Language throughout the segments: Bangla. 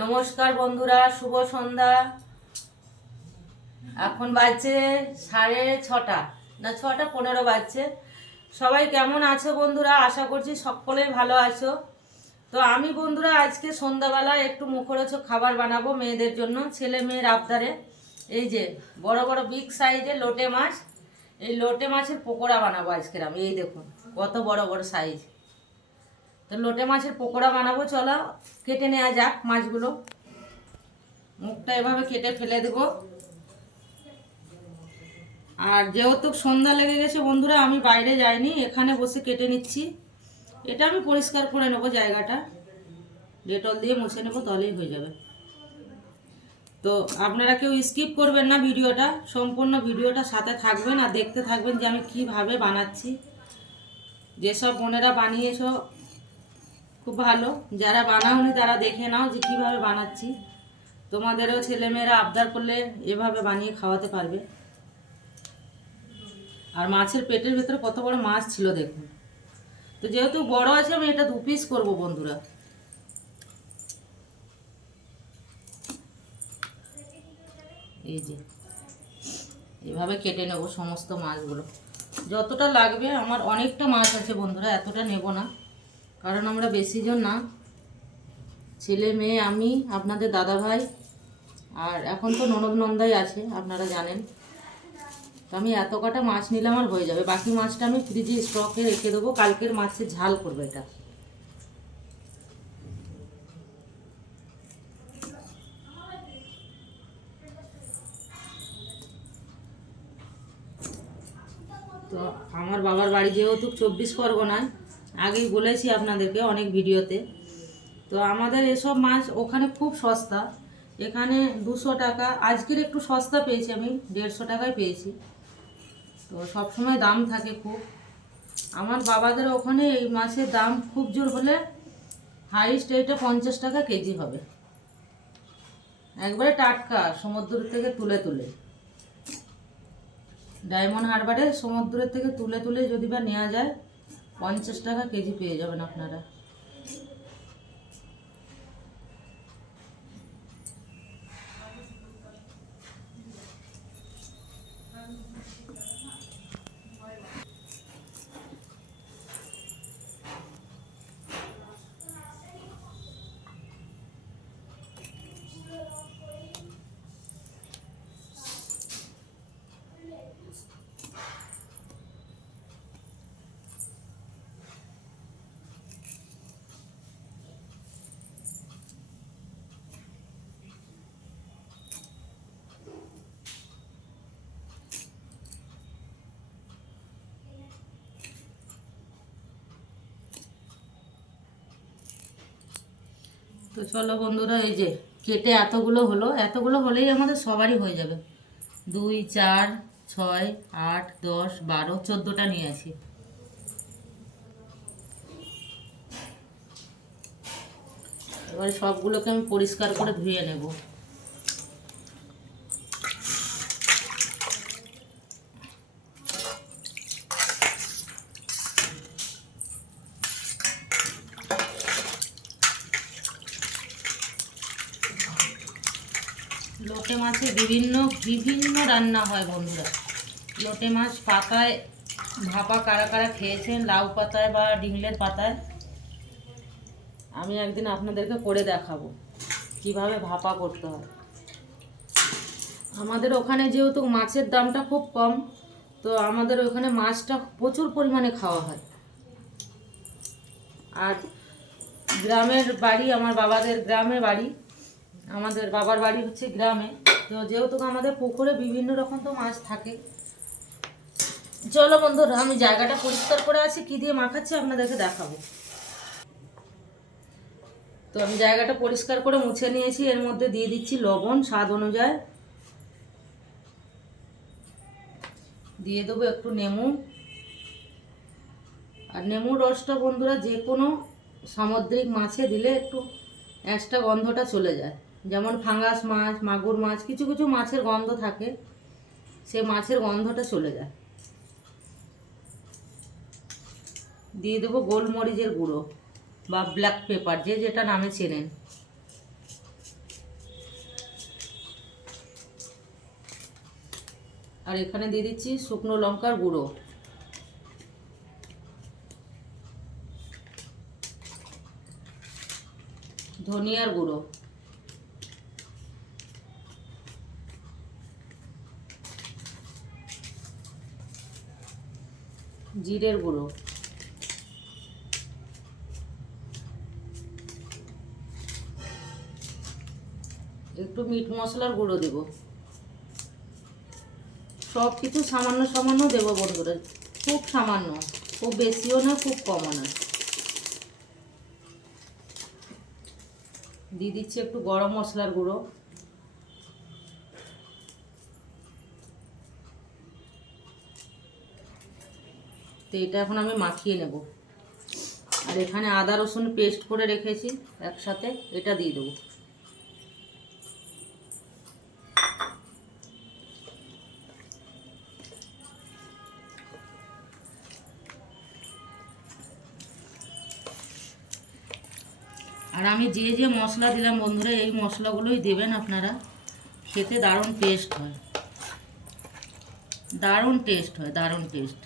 নমস্কার বন্ধুরা, শুভ সন্ধ্যা। এখন বাজছে 6:30, না 6:15 বাজছে। সবাই কেমন আছো বন্ধুরা? আশা করছি সকলেই ভালো আছো। তো আমি বন্ধুরা আজকে সন্ধ্যাবেলা একটু মুখরোচক খাবার বানাবো মেয়েদের জন্য, ছেলে মেয়ের আবদারে। এই যে বড় বড় বিগ সাইজের লোটে মাছ, এই লোটে মাছের পকোড়া বানাবো আজকে আমি। এই দেখুন কত বড় বড় সাইজ। তো লোটে মাছের পকোড়া বানাবো, চলো কেটে নেওয়া যাক মাছগুলো। মুখটা এভাবে কেটে ফেলে দেব। আর যেহেতু সন্ধ্যা লেগে গেছে বন্ধুরা, আমি বাইরে যাইনি, এখানে বসে কেটে নিচ্ছি। এটা আমি পরিষ্কার করে নেবো, জায়গাটা ডেটল দিয়ে মুছে নেবো, তাহলেই হয়ে যাবে। তো আপনারা কেউ স্কিপ করবেন না ভিডিওটা, সম্পূর্ণ ভিডিওটা সাথে থাকবেন আর দেখতে থাকবেন যে আমি কিভাবে বানাচ্ছি। যেসব বোনেরা বানিয়েছো খুব ভালো, যারা বানাওনি তারা দেখে নাও যে কিভাবে বানাচ্ছি। তোমাদেরও ছেলেমেয়েরা আবদার করলে এভাবে বানিয়ে খাওয়াতে পারবে। আর মাছের পেটের ভেতরে কত বড় মাছ ছিল দেখুন। তো যেহেতু বড় আছে, আমি এটা 2 পিস করবো বন্ধুরা। এই যে এভাবে কেটে নেব সমস্ত মাছগুলো, যতটা লাগবে। আমার অনেকটা মাছ আছে বন্ধুরা, এতটা নেব না, কারণ আমরা বেশি জন না, ছেলে মেয়ে, আমি, আপনাদের দাদা ভাই, আর এখন তো ননদ নন্দাই আছে আপনারা জানেন। তো আমি এত কটা মাছ নিলে আমার হয়ে যাবে। বাকি মাছটা আমি ফ্রিজে স্টকে রেখে দেবো, কালকের মাছের ঝাল করবে এটা। তো আমার বাবার বাড়ি যেহেতু 24 পরগনায়, আগেই বলেছি আপনাদেরকে অনেক ভিডিওতে। তো আমাদের এসব মাছ ওখানে খুব সস্তা, এখানে 200 টাকা। আজকের একটু সস্তা পেয়েছি, আমি 150 টাকায় পেয়েছি। তো সবসময় দাম থাকে খুব। আমার বাবাদের ওখানে এই মাছের দাম খুব জোর হলে হাইস্ট এটা 50 টাকা কেজি হবে, একবারে টাটকা সমুদ্র থেকে তুলে তুলে। ডায়মন্ড হারবারে সমুদ্রের থেকে তুলে তুলে যদি বা নেওয়া যায়, 50 টাকা কেজি পেয়ে যাবেন আপনারা। তো চলো বন্ধুরা, এই যে কেটে এতগুলো হলো, এতগুলো হলেই আমাদের সবারই হয়ে যাবে। 2, 4, 6, 8, 10, 12, 14টা নিয়ে আসি। এবারে সবগুলোকে আমি পরিষ্কার করে ধুয়ে নেব। লোটে মাছে বিভিন্ন বিভিন্ন রান্না হয় বন্ধুরা। লোটে মাছ পাতায় ভাপা কারা কারা খেয়েছেন, লাউ পাতায় বা ডিমলের পাতায়। আমি একদিন আপনাদেরকে করে দেখাবো কিভাবে ভাপা করতে হয়। আমাদের ওখানে যেহেতু মাছের দামটা খুব কম, তো আমাদের ওখানে মাছটা প্রচুর পরিমাণে খাওয়া হয়। আর গ্রামের বাড়ি, আমার বাবাদের গ্রামে বাড়ি, আমাদের বাবার বাড়ি হচ্ছে গ্রামে। তো যেহেতু আমাদের পুকুরে বিভিন্ন রকম তো মাছ থাকে। চলো বন্ধুরা, আমি জায়গাটা পরিষ্কার করে আছি, কি দিয়ে মাখাচ্ছি আপনাদেরকে দেখাবো। তো আমি জায়গাটা পরিষ্কার করে মুছে নিয়েছি, এর মধ্যে দিয়ে দিচ্ছি লবণ স্বাদ অনুযায়ী, দিয়ে দেবো একটু নেমু। আর নেমুর রসটা বন্ধুরা যে কোনো সামুদ্রিক মাছে দিলে একটু এক্সট্রা গন্ধটা চলে যায়। যেমন ফাঙ্গাস মাছ, মাগুর মাছ, কিছু কিছু মাছের গন্ধ থাকে, সে মাছের গন্ধটা চলে যায়। দিয়ে দেবো গোলমরিচের গুঁড়ো বা ব্ল্যাক পেপার, যে যেটা নামে চেনেন। আর এখানে দিয়ে দিচ্ছি শুকনো লঙ্কার গুঁড়ো, ধনিয়ার গুঁড়ো, জিরের গুঁড়ো, একটু মিট মশলার গুঁড়ো দেব। সব কিছু সামান্য সামান্য দেবো বন্ধুরা, খুব সামান্য, খুব বেশিও না খুব কমও না। দিয়ে দিচ্ছি একটু গরম মশলার গুঁড়ো, তো এটা এখন আমি মাখিয়ে নেব। আর এখানে আদা রসুন পেস্ট করে রেখেছি একসাথে, এটা দিয়ে দেবো। আর আমি যে যে মশলা দিলাম বন্ধুরা, এই মশলাগুলোই দেবেন আপনারা, খেতে দারুণ টেস্ট হয়, দারুণ টেস্ট হয়, দারুণ টেস্ট।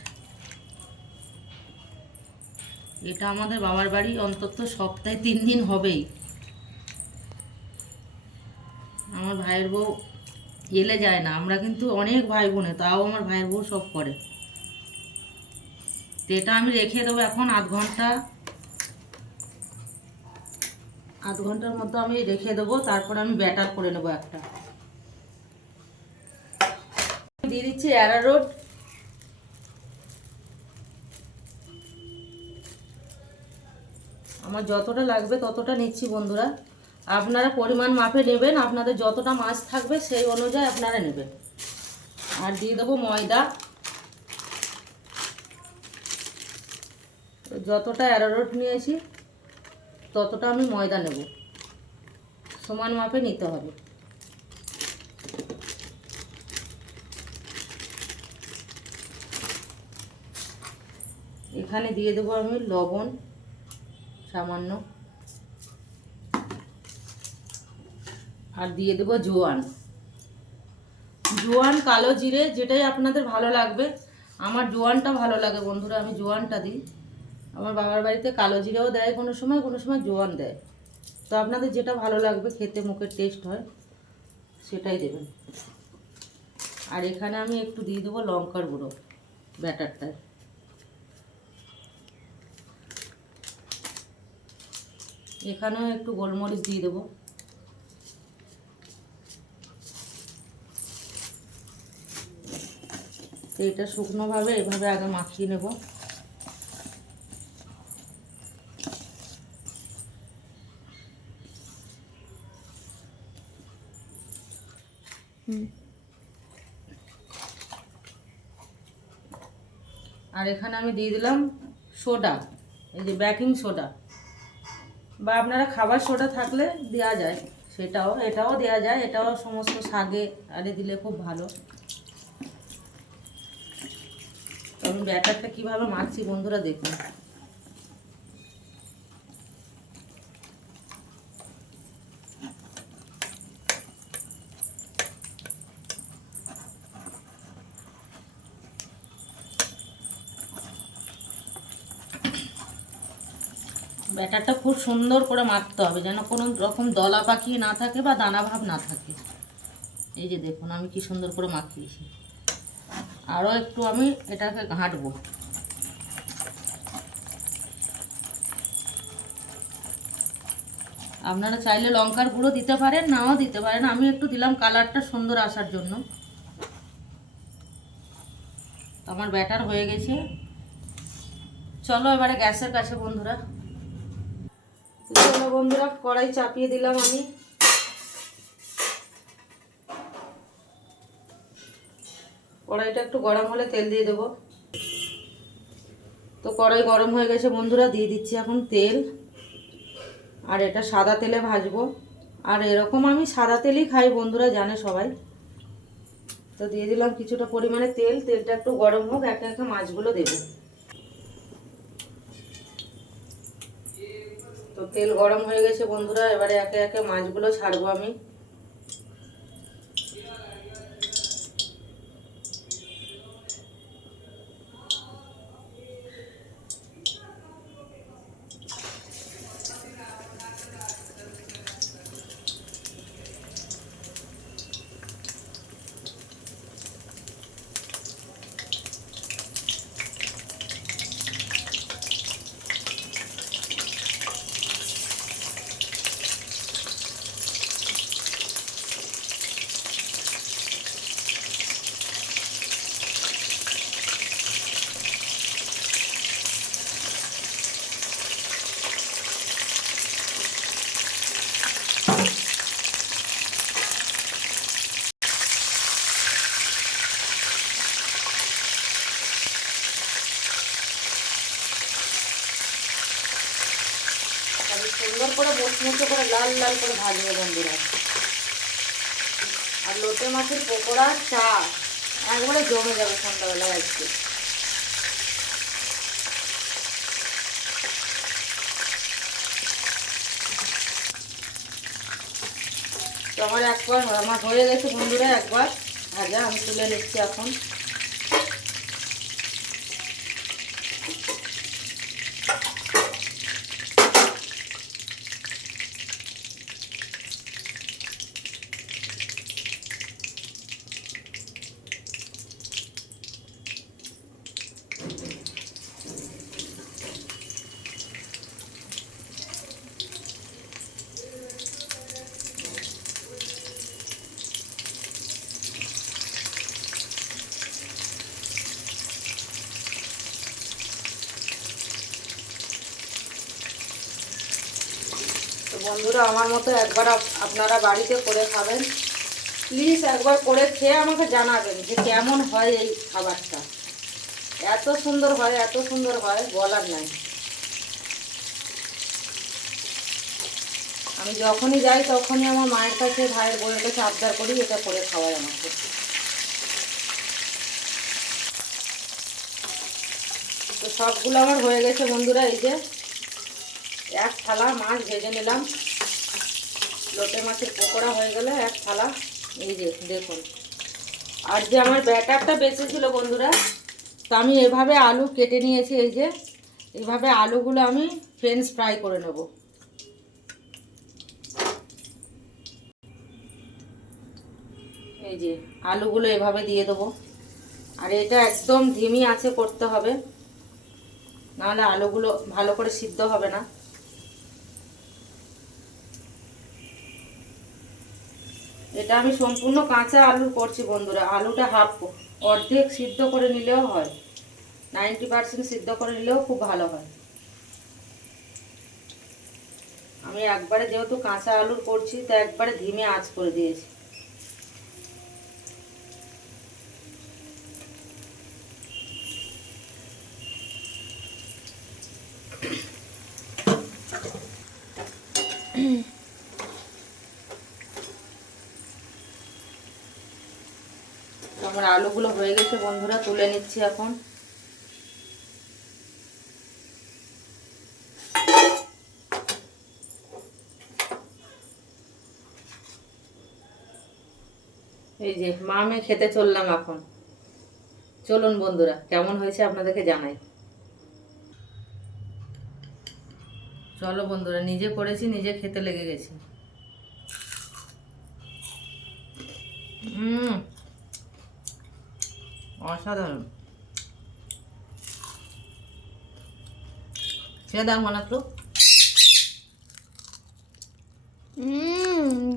এটা আমাদের বাবার বাড়ি অন্তত সপ্তাহে 3 দিন হবেই। আমার ভাইয়ের বউ এলে যায় না, আমরা কিন্তু অনেক ভাই বোনে, তাও আমার ভাইয়ের বউ সব করে। তো এটা আমি রেখে দেবো এখন আধ ঘন্টার মতো আমি রেখে দেবো। তারপর আমি ব্যাটার করে নেবো একটা। দিয়ে দিচ্ছি অ্যারারুট, আমার যতটা লাগবে ততটা নিচ্ছি বন্ধুরা, আপনারা পরিমাণ মাপে নেবেন, আপনাদের যতটা মাছ থাকবে সেই অনুযায়ী আপনারা নেবেন। আর দিয়ে দেবো ময়দা, যতটা অ্যারারুট নিয়েছি ততটা আমি ময়দা নেব, সমান মাপে নিতে হবে। এখানে দিয়ে দেবো আমি লবণ সামান্য, আর দিয়ে দেবো জোয়ান, জোয়ান কালো জিরে যেটাই আপনাদের ভালো লাগবে। আমার জোয়ানটা ভালো লাগে বন্ধুরা, আমি জোয়ানটা দিই। আমার বাবার বাড়িতে কালো জিরেও দেয় কোনো সময়, কোনো সময় জোয়ান দেয়। তো আপনাদের যেটা ভালো লাগবে, খেতে মুখের টেস্ট হয়, সেটাই দেবেন। আর এখানে আমি একটু দিয়ে দেবো লঙ্কার গুঁড়ো ব্যাটারটায়। এখানেও একটু গোলমরিচ দিয়ে দেবো। এটা শুকনোভাবে এভাবে আগে মাখিয়ে নেব। আর এখানে আমি দিয়ে দিলাম সোডা, এই যে বেকিং সোডা, বা আপনারা খাবার সোডা থাকলে দেওয়া যায়, এটাও দেওয়া যায়, এটাও সমস্ত শাকে আরে দিলে খুব ভালো। আমি ব্যাটারটা কীভাবে মাখছি বন্ধুরা দেখুন। ব্যাটারটা খুব সুন্দর করে মাখতে হবে, যেন কোনো রকম দলা পাকিয়ে না থাকে বা দানা ভাব না থাকে। এই যে দেখুন আমি কি সুন্দর করে মাখিয়েছি। আরও একটু আমি এটাকে ঘাঁটবো। আপনারা চাইলে লঙ্কার গুঁড়ো দিতে পারেন, নাও দিতে পারেন, আমি একটু দিলাম কালারটা সুন্দর আসার জন্য। আমার ব্যাটার হয়ে গেছে, চলো এবারে গ্যাসের কাছে বন্ধুরা। চলো বন্ধুরা, কড়াই চাপিয়ে দিলাম আমি। কড়াইটা একটু গরম হলে তেল দিয়ে দেবো। তো কড়াই গরম হয়ে গেছে বন্ধুরা, দিয়ে দিচ্ছি এখন তেল। আর এটা সাদা তেলে ভাজবো, আর এরকম আমি সাদা তেলই খাই বন্ধুরা, জানে সবাই। তো দিয়ে দিলাম কিছুটা পরিমাণে তেল, তেলটা একটু গরম হোক, একে একে মাছগুলো দেবো। তো তেল গরম হয়ে গেছে বন্ধুরা, এবারে একে একে মাছগুলো ছাড়বো আমি। আমি সুন্দর করে মুচমুচে করে লাল লাল করে ভাজবো বন্ধুরা। আর লোটে মাছের পকোড়া চা একবারে জমে যাবে সন্ধ্যাবেলায় আজকে। তো আমার হয়ে গেছে বন্ধুরা একবার ভাজা, আমি তুলে নিচ্ছি এখন। তো বন্ধুরা আমার মতো একবার আপনারা বাড়িতে করে খাবেন, প্লিজ একবার করে খেয়ে আমাকে জানাবেন যে কেমন হয় এই খাবারটা। এত সুন্দর হয়, এত সুন্দর হয় বলার নাই। আমি যখনই যাই তখনই আমার মায়ের কাছে, ভাইয়ের বোনের কাছে আবদার করি এটা করে খাওয়াই আমাকে। তো সবগুলো আমার হয়ে গেছে বন্ধুরা। এই যে এক থালা মাছ ভেজে নিলাম, লোটে মাছের পকোড়া হয়ে গেলে এক থালা। এই যে দেখুন, আর যে আমার ব্যাটারটা বেঁচে ছিল বন্ধুরা, তো আমি এভাবে আলু কেটে নিয়েছি। এই যে এইভাবে আলুগুলো আমি ফ্রেঞ্চ ফ্রাই করে নেব। এই যে আলুগুলো এভাবে দিয়ে দেবো, আর এটা একদম ধিমি আঁচে করতে হবে, নাহলে আলুগুলো ভালো করে সিদ্ধ হবে না। এটা আমি সম্পূর্ণ কাঁচা আলু করছি বন্ধুরা। আলুটা অর্ধেক সিদ্ধ করে নিলেও হয়, 90% সিদ্ধ করে নিলেও খুব ভালো হয়। আমি একবারে যেহেতু কাঁচা আলুর করছি, তা একবারে ধিমে আঁচ করে দিয়েছি। আমার আলুগুলো হয়ে গেছে বন্ধুরা, তুলে নিচ্ছি এখন। এই যে মা মেয়ে খেতে চললাম এখন। চলুন বন্ধুরা, কেমন হয়েছে আপনাদেরকে জানাই। চলো বন্ধুরা, নিজে করেছি, নিজে খেতে লেগে গেছি। অসাধারণ। খেয়ে দাও মনে তো।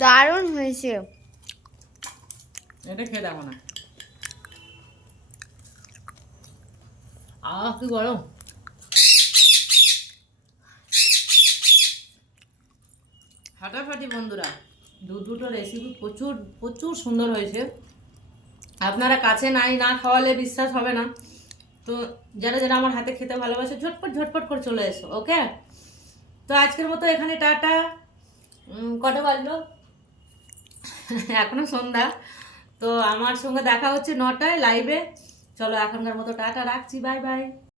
দারুণ হয়েছে। এটা খেয়ে দেখো না। কি গরম। ফাটাফাটি বন্ধুরা, দুটো রেসিপি প্রচুর প্রচুর সুন্দর হয়েছে। আপনারা কাছে না খাওয়ালে বিশ্বাস হবে না। তো যারা যারা আমার হাতে খেতে ভালোবাসে ঝটপট ঝটপট করে চলে এসো, ওকে। তো আজকের মতো এখানে টাটা। কটা বাজলো? এখনো সন্ধ্যা। তো আমার সঙ্গে দেখা হচ্ছে 9টায় লাইভে। চলো এখনকার মতো টাটা, রাখছি, বাই বাই।